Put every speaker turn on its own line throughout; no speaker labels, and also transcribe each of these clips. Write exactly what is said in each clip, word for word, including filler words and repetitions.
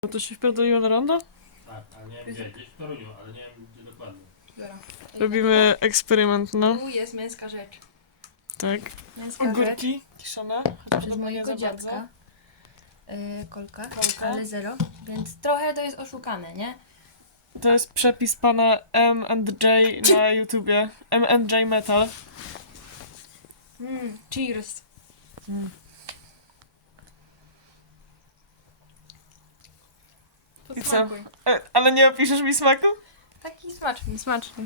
No to się wpierdoliło na rondo?
Tak, ale nie wiem gdzie, gdzieś w Toruniu, ale nie wiem gdzie dokładnie.
Dobra.
Robimy eksperyment, no.
Tu jest męska rzecz.
Tak.
Męska rzecz
Ogórki kiszone.
przez
Dobra, nie
mojego
za
dziadka. Yy, kolka,
Kolka.
ale zero. Więc trochę to jest oszukane, nie?
To jest przepis pana M and J na YouTubie. M and J Metal.
Mm, cheers.
Mm. I co?
Posmakuj.
E, ale nie opiszesz mi smaku?
Taki smaczny, smaczny.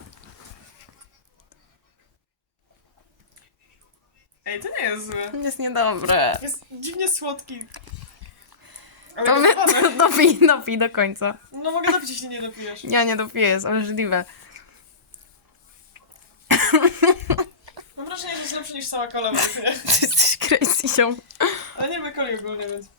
Ej, to nie jest złe.
Jest niedobre.
Jest dziwnie słodki. Ale
To my,
kochane.
dopij, dopij do końca.
No mogę dopić, jeśli nie dopijesz.
Ja nie dopiję, jest obrzydliwe.
Mam wrażenie, że jest lepszy niż cała kola według mnie.
Ty jesteś crazy ziom.
Ale nie ma coli ogólnie, więc...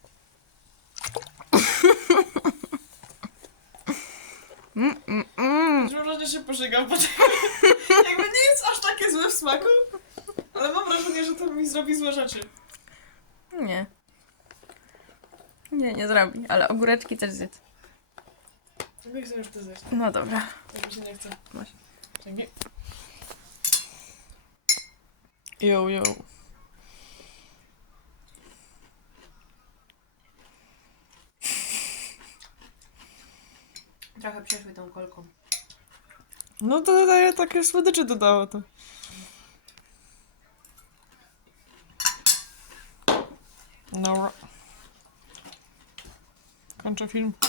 Mm, mm, mm.
Mam wrażenie, że się pożygam, bo to jakby nie jest aż takie złe w smaku, ale mam wrażenie, że to mi zrobi złe rzeczy.
Nie. Nie, nie zrobi, ale ogóreczki też zjedz.
Nie chcę już to zjeść,
No dobra.
tak mi się nie chce.
Masz.
Dzięki. Yo, yo.
Trochę przeszły tą kolką.
No to dodaje takie słodycze dodało to. No. Kończę film.